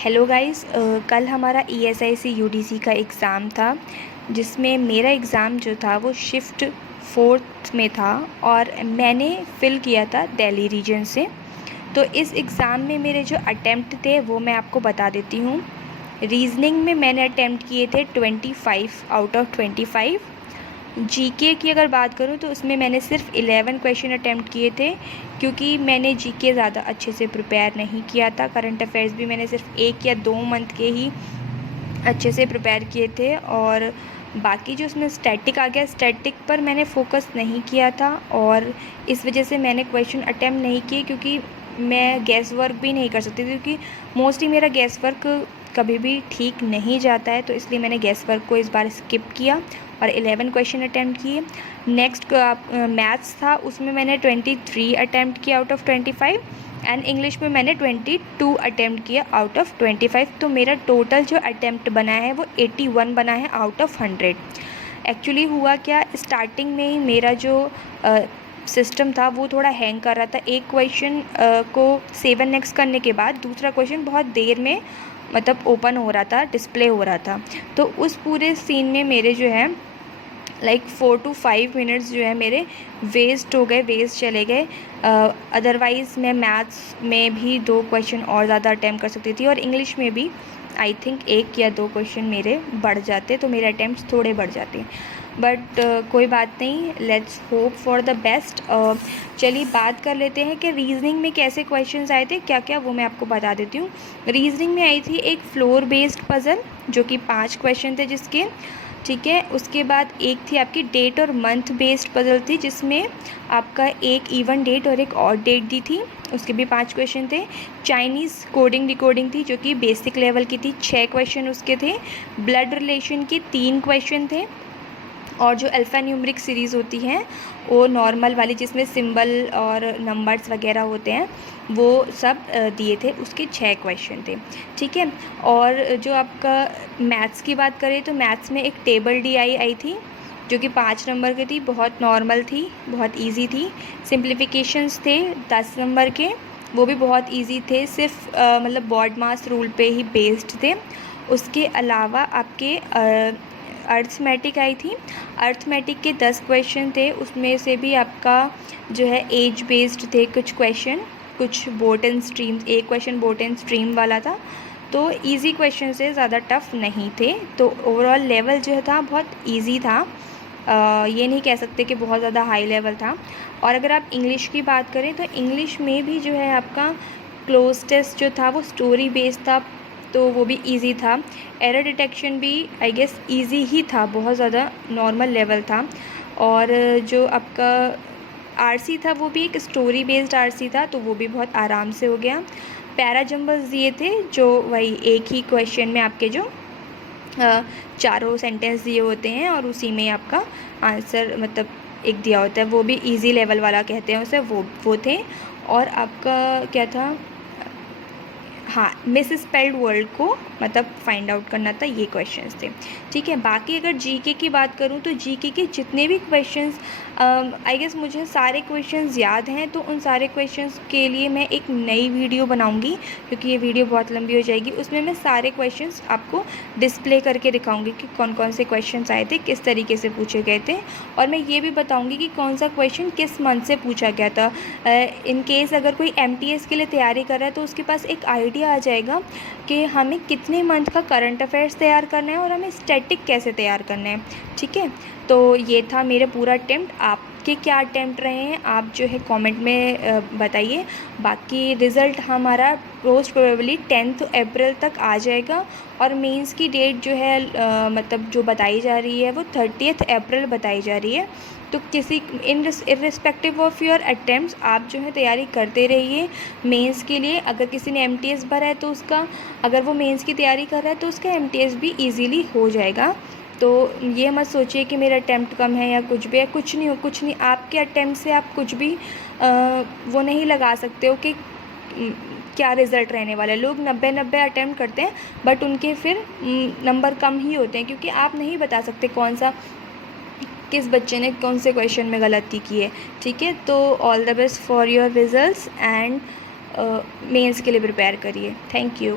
Hello guys, कल हमारा ESIC UDC का एग्ज़ाम था जिसमें मेरा एग्ज़ाम जो था वो शिफ्ट 4th में था और मैंने फ़िल किया था दिल्ली रीजन से। तो इस एग्ज़ाम में मेरे जो अटेम्प्ट थे वो मैं आपको बता देती हूँ। रीज़निंग में मैंने अटेम्प्ट किए थे 25 आउट ऑफ 25। जीके की अगर बात करूँ तो उसमें मैंने सिर्फ 11 क्वेश्चन अटैम्प्ट किए थे, क्योंकि मैंने जीके ज़्यादा अच्छे से प्रिपेयर नहीं किया था। करंट अफेयर्स भी मैंने सिर्फ 1 या 2 मंथ के ही अच्छे से प्रिपेयर किए थे, और बाकी जो उसमें स्टैटिक आ गया, स्टैटिक पर मैंने फोकस नहीं किया था और इस वजह से मैंने क्वेश्चन अटैम्प्ट नहीं किए, क्योंकि मैं गैस वर्क भी नहीं कर सकती थी, क्योंकि मोस्टली मेरा गैस वर्क कभी भी ठीक नहीं जाता है। तो इसलिए मैंने गैस वर्क को इस बार स्किप किया और 11 क्वेश्चन अटैम्प्ट किए। नेक्स्ट मैथ्स था, उसमें मैंने 23 अटैम्प्ट किया आउट ऑफ 25, एंड इंग्लिश में मैंने 22 अटैम्प्ट किया आउट ऑफ 25। तो मेरा टोटल जो अटैम्प्ट बना है वो 81 बना है आउट ऑफ 100। एक्चुअली हुआ क्या, स्टार्टिंग में ही मेरा जो सिस्टम था वो थोड़ा हैंग कर रहा था। एक क्वेश्चन को 7 नेक्स्ट करने के बाद दूसरा क्वेश्चन बहुत देर में मतलब ओपन हो रहा था, डिस्प्ले हो रहा था। तो उस पूरे सीन में मेरे जो है 4 to 5 मिनट्स जो है मेरे वेस्ट हो गए, वेस्ट चले गए। अदरवाइज़ मैं मैथ्स में भी 2 क्वेश्चन और ज़्यादा अटैम्प्ट कर सकती थी, और इंग्लिश में भी आई थिंक 1 या 2 क्वेश्चन मेरे बढ़ जाते, तो मेरे अटैम्प्ट्स थोड़े बढ़ जाते। बट कोई बात नहीं, let's hope for the best. चलिए बात कर लेते हैं कि रीजनिंग में कैसे क्वेश्चंस आए थे, क्या क्या, वो मैं आपको बता देती हूँ। रीजनिंग में आई थी एक फ्लोर बेस्ड पज़ल, जो कि 5 क्वेश्चन थे जिसके, ठीक है। उसके बाद एक थी आपकी डेट और मंथ बेस्ड पज़ल थी, जिसमें आपका एक इवन डेट और एक ऑड डेट दी थी, उसके भी 5 क्वेश्चन थे। चाइनीज़ कोडिंग डिकोडिंग थी, जो कि बेसिक लेवल की थी, 6 क्वेश्चन उसके थे। ब्लड रिलेशन के 3 क्वेश्चन थे, और जो अल्फ़ा न्यूमरिक सीरीज़ होती हैं वो नॉर्मल वाली, जिसमें सिंबल और नंबर्स वगैरह होते हैं, वो सब दिए थे, उसके 6 क्वेश्चन थे, ठीक है। और जो आपका मैथ्स की बात करें तो मैथ्स में एक टेबल DI आई थी, जो कि 5 नंबर की थी, बहुत नॉर्मल थी, बहुत इजी थी। सिंप्लीफिकेशंस थे 10 नंबर के, वो भी बहुत इजी थे, सिर्फ मतलब बॉड मास रूल पे ही बेस्ड थे। उसके अलावा आपके अर्थमेटिक आई थी। अर्थमेटिक के 10 क्वेश्चन थे, उसमें से भी आपका जो है एज बेस्ड थे कुछ क्वेश्चन, कुछ बोट एंड स्ट्रीम, एक क्वेश्चन बोट एंड स्ट्रीम वाला था। तो इजी क्वेश्चन से ज़्यादा टफ़ नहीं थे, तो ओवरऑल लेवल जो था बहुत इजी था। ये नहीं कह सकते कि बहुत ज़्यादा हाई लेवल था। और अगर आप इंग्लिश की बात करें तो इंग्लिश में भी जो है आपका क्लोज टेस्ट जो था वो स्टोरी बेस्ड था, तो वो भी इजी था। एरर डिटेक्शन भी आई गेस इजी ही था, बहुत ज़्यादा नॉर्मल लेवल था। और जो आपका RC था वो भी एक स्टोरी बेस्ड RC था, तो वो भी बहुत आराम से हो गया। पैरा जंबल्स दिए थे, जो वही एक ही क्वेश्चन में आपके जो चारों सेंटेंस दिए होते हैं और उसी में आपका आंसर मतलब एक दिया होता है, वो भी इजी लेवल वाला कहते हैं उसे, वो थे। और आपका क्या था, हाँ, मिस स्पेल्ड वर्ड को मतलब फाइंड आउट करना था, ये क्वेश्चंस थे, ठीक है। बाकी अगर जीके की बात करूँ तो जीके के जितने भी क्वेश्चंस, आई गेस मुझे सारे क्वेश्चंस याद हैं, तो उन सारे क्वेश्चंस के लिए मैं एक नई वीडियो बनाऊंगी, क्योंकि ये वीडियो बहुत लंबी हो जाएगी। उसमें मैं सारे क्वेश्चंस आपको डिस्प्ले करके दिखाऊंगी कि कौन कौन से क्वेश्चंस आए थे, किस तरीके से पूछे गए थे, और मैं ये भी बताऊँगी कि कौन सा क्वेश्चन किस मंथ से पूछा गया था। इन केस अगर कोई MTS के लिए तैयारी कर रहा है तो उसके पास एक आइडिया आ जाएगा कि हमें कितने मंथ का करंट अफेयर्स तैयार करना है और हमें स्टैटिक कैसे तैयार करना है, ठीक है। तो ये था मेरा पूरा अटेम्प्ट। आपके क्या अटेम्प्ट रहे हैं आप जो है कमेंट में बताइए। बाकी रिज़ल्ट हमारा मोस्ट प्रोबेबली 10 अप्रैल तक आ जाएगा, और मेंस की डेट जो है मतलब जो बताई जा रही है वो 30 अप्रैल बताई जा रही है। तो किसी इर्रिस्पेक्टिव ऑफ योर अटेम्प्ट्स आप जो है तैयारी करते रहिए मेंस के लिए। अगर किसी ने MTS भरा है तो उसका, अगर वो मेंस की तैयारी कर रहा है तो उसका MTS भी इजीली हो जाएगा। तो ये मत सोचिए कि मेरा अटेम्प्ट कम है या कुछ भी है, कुछ नहीं हो, कुछ नहीं। आपके अटेम्प्ट से आप कुछ भी वो नहीं लगा सकते हो कि क्या रिज़ल्ट रहने वाला है। लोग 90 अटेम्प्ट करते हैं, बट उनके फिर नंबर कम ही होते हैं, क्योंकि आप नहीं बता सकते कौन सा, किस बच्चे ने कौन से क्वेश्चन में गलती की है, ठीक है। तो all the best for your results, and mains के लिए प्रिपेयर करिए। Thank you.